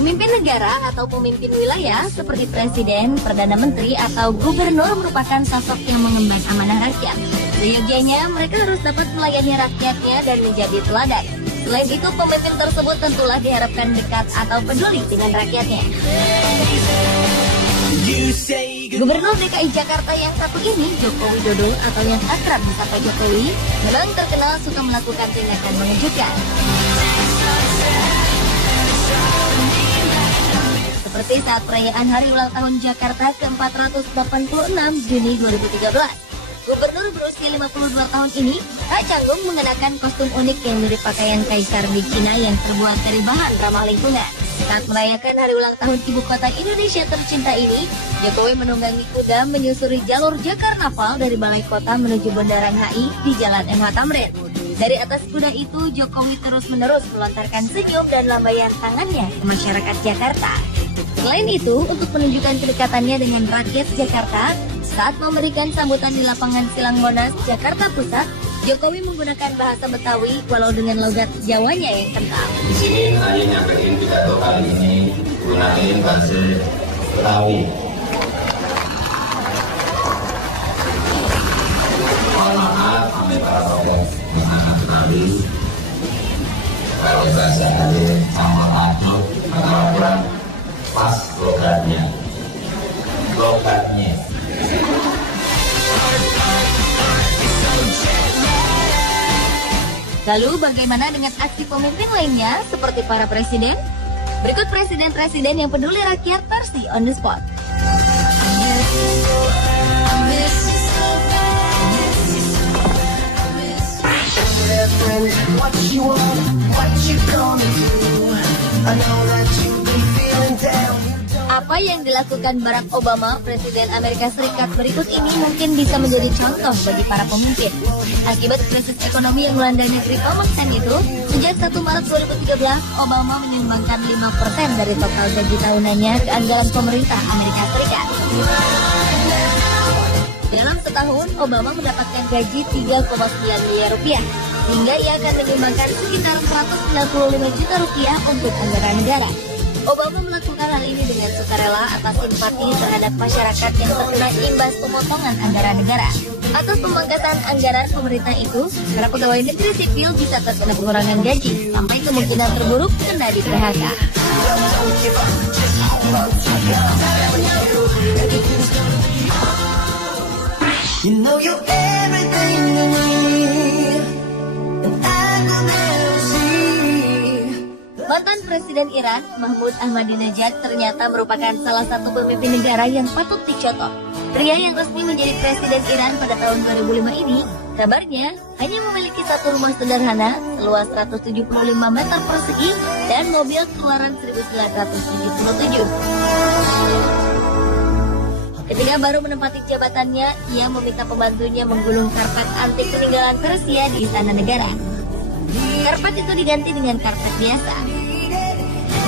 Pemimpin negara atau pemimpin wilayah seperti presiden, perdana menteri, atau gubernur merupakan sosok yang mengemban amanah rakyat. Seyogianya, mereka harus dapat melayani rakyatnya dan menjadi teladan. Selain itu, pemimpin tersebut tentulah diharapkan dekat atau peduli dengan rakyatnya. Gubernur DKI Jakarta yang satu ini, Joko Widodo atau yang akrab disapa Jokowi, memang terkenal suka melakukan tindakan mengejutkan. Seperti saat perayaan Hari Ulang Tahun Jakarta ke-486 Juni 2013. Gubernur berusia 52 tahun ini tak canggung mengenakan kostum unik yang mirip pakaian kaisar di Cina yang terbuat dari bahan ramah lingkungan. Saat merayakan Hari Ulang Tahun Ibu Kota Indonesia tercinta ini, Jokowi menunggangi kuda menyusuri jalur Jakarnaval dari Balai Kota menuju Bundaran HI di Jalan MH Tamrin. Dari atas kuda itu, Jokowi terus-menerus melontarkan senyum dan lambaian tangannya ke masyarakat Jakarta. Selain itu, untuk menunjukkan kedekatannya dengan rakyat Jakarta, saat memberikan sambutan di lapangan Silang Monas, Jakarta Pusat, Jokowi menggunakan bahasa Betawi walau dengan logat Jawanya yang kental. Di sini hanya nyampein pidato kali ini gunain bahasa Betawi. Mohon maaf kami para tokoh anak Betawi kalau bahasa ada campur aduk atau kurang pas logatnya. Lalu bagaimana dengan aksi pemimpin lainnya seperti para presiden? Berikut presiden-presiden yang peduli rakyat versi on the spot. Apa yang dilakukan Barack Obama, Presiden Amerika Serikat berikut ini mungkin bisa menjadi contoh bagi para pemimpin. Akibat krisis ekonomi yang melanda negeri Pamaksan itu, sejak 1 Maret 2013, Obama menyumbangkan 5% dari total gaji tahunannya ke anggaran pemerintah Amerika Serikat. Dalam setahun, Obama mendapatkan gaji 3,9 miliar rupiah, hingga ia akan menyumbangkan sekitar 195 juta rupiah untuk anggaran negara. Obama melakukan hal ini dengan sukarela atas simpati terhadap masyarakat yang terkena imbas pemotongan anggaran negara. Atas pemangkasan anggaran pemerintah itu, para pegawai negeri sipil bisa terkena pengurangan gaji, sampai kemungkinan terburuk kena di PHK. You know you're everything to me, and I will never see. Mantan Presiden Iran, Mahmud Ahmadinejad ternyata merupakan salah satu pemimpin negara yang patut dicontoh. Pria yang resmi menjadi Presiden Iran pada tahun 2005 ini, kabarnya hanya memiliki satu rumah sederhana seluas 175 meter persegi dan mobil keluaran 1977. Ketika baru menempati jabatannya, ia meminta pembantunya menggulung karpet antik peninggalan Persia di Istana Negara. Karpet itu diganti dengan karpet biasa.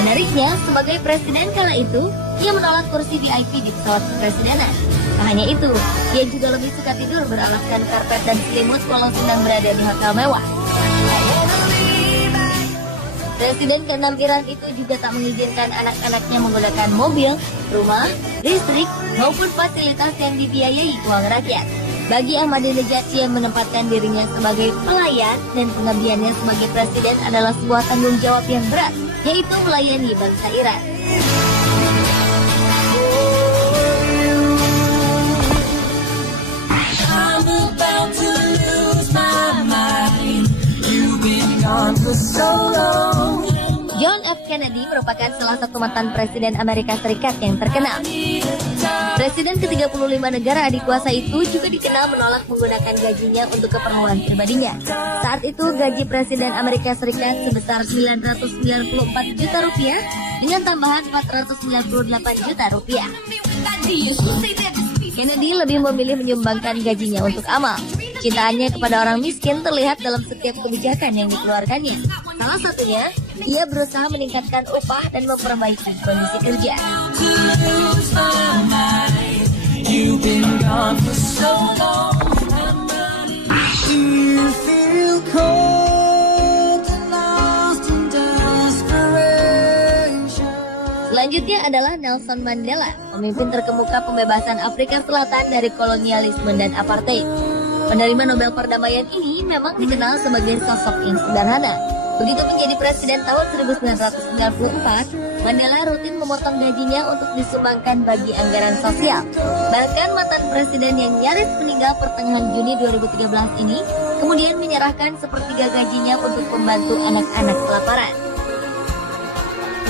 Menariknya, sebagai presiden kala itu, ia menolak kursi VIP di pesawat kepresidenan. Tak hanya itu, ia juga lebih suka tidur beralaskan karpet dan selimut walau sedang berada di hotel mewah. Presiden ke-6 Iran itu juga tak mengizinkan anak-anaknya menggunakan mobil, rumah, listrik, maupun fasilitas yang dibiayai uang rakyat. Bagi Ahmadinejad yang menempatkan dirinya sebagai pelayan dan pengabdiannya sebagai presiden adalah sebuah tanggung jawab yang berat, yaitu melayani bangsa Iran. I'm about to lose my mind. You've been gone for so long. John F. Kennedy merupakan salah satu mantan Presiden Amerika Serikat yang terkenal. Presiden ke-35 negara adikuasa itu juga dikenal menolak menggunakan gajinya untuk keperluan pribadinya. Saat itu gaji Presiden Amerika Serikat sebesar 994 juta rupiah dengan tambahan 498 juta rupiah. Kennedy lebih memilih menyumbangkan gajinya untuk amal. Cintaannya kepada orang miskin terlihat dalam setiap kebijakan yang dikeluarkannya. Salah satunya, ia berusaha meningkatkan upah dan memperbaiki kondisi kerja. Selanjutnya adalah Nelson Mandela, pemimpin terkemuka pembebasan Afrika Selatan dari kolonialisme dan apartheid. Penerima Nobel Perdamaian ini memang dikenal sebagai sosok yang sederhana. Begitu menjadi presiden tahun 1994, Mandela rutin memotong gajinya untuk disumbangkan bagi anggaran sosial. Bahkan mantan presiden yang nyaris meninggal pertengahan Juni 2013 ini kemudian menyerahkan sepertiga gajinya untuk membantu anak-anak kelaparan.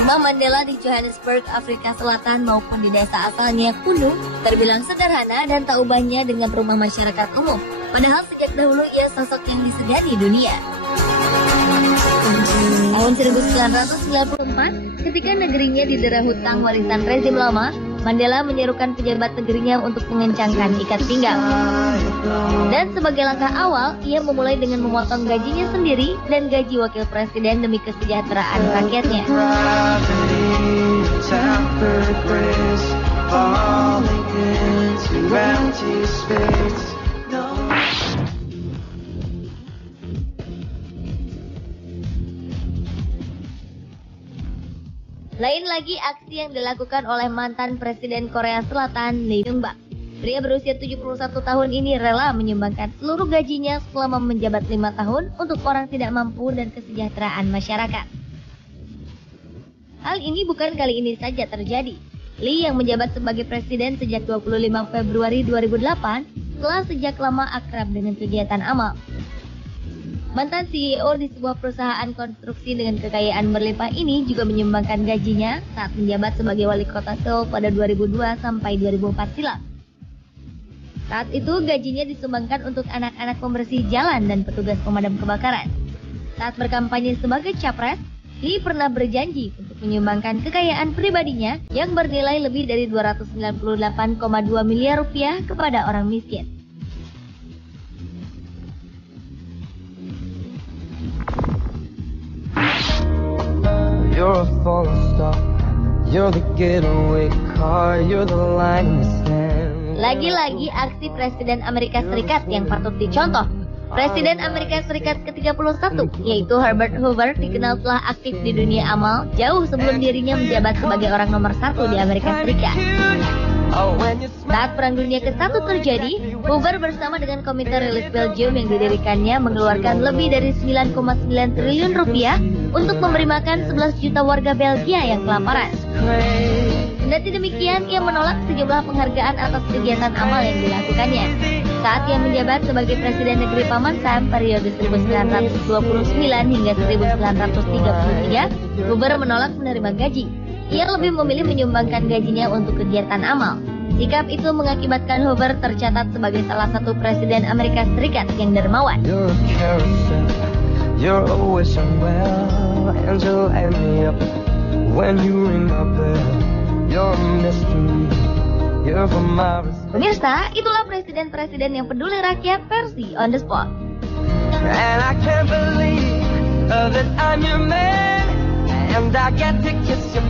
Rumah Mandela di Johannesburg, Afrika Selatan maupun di desa asalnya Kunu terbilang sederhana dan tak ubahnya dengan rumah masyarakat umum. Padahal sejak dahulu ia sosok yang disegani dunia. Tahun 1994, ketika negerinya didera hutang warisan rezim lama, Mandela menyerukan pejabat negerinya untuk mengencangkan ikat pinggang. Dan sebagai langkah awal, ia memulai dengan memotong gajinya sendiri dan gaji wakil presiden demi kesejahteraan rakyatnya. Lain lagi aksi yang dilakukan oleh mantan Presiden Korea Selatan Lee Myung-bak. Pria berusia 71 tahun ini rela menyumbangkan seluruh gajinya selama menjabat 5 tahun untuk orang tidak mampu dan kesejahteraan masyarakat. Hal ini bukan kali ini saja terjadi. Lee yang menjabat sebagai presiden sejak 25 Februari 2008 telah sejak lama akrab dengan kegiatan amal. Mantan CEO di sebuah perusahaan konstruksi dengan kekayaan berlimpah ini juga menyumbangkan gajinya saat menjabat sebagai wali kota Seoul pada 2002 sampai 2004 silam. Saat itu gajinya disumbangkan untuk anak-anak pembersih jalan dan petugas pemadam kebakaran. Saat berkampanye sebagai capres, Lee pernah berjanji untuk menyumbangkan kekayaan pribadinya yang bernilai lebih dari 298,2 miliar rupiah kepada orang miskin. You're a falling star, you're the getaway car, you're the line in the sand. Lagi-lagi aksi Presiden Amerika Serikat yang patut dicontoh. Presiden Amerika Serikat ke-31, yaitu Herbert Hoover, dikenal telah aktif di dunia amal jauh sebelum dirinya menjabat sebagai orang nomor 1 di Amerika Serikat. Saat Perang Dunia ke-1 terjadi, Hoover bersama dengan Komite Relief Belgium yang didirikannya mengeluarkan lebih dari 9,9 triliun rupiah untuk memberi makan 11 juta warga Belgia yang kelaparan. Kendati demikian, ia menolak sejumlah penghargaan atas kegiatan amal yang dilakukannya. Saat ia menjabat sebagai Presiden Negeri Paman Sam periode 1929 hingga 1933, Hoover menolak menerima gaji. Ia lebih memilih menyumbangkan gajinya untuk kegiatan amal. Sikap itu mengakibatkan Hoover tercatat sebagai salah satu Presiden Amerika Serikat yang dermawan. Pemirsa, itulah presiden-presiden yang peduli rakyat versi On The Spot. And I can't believe that I'm your man, and I get to kiss your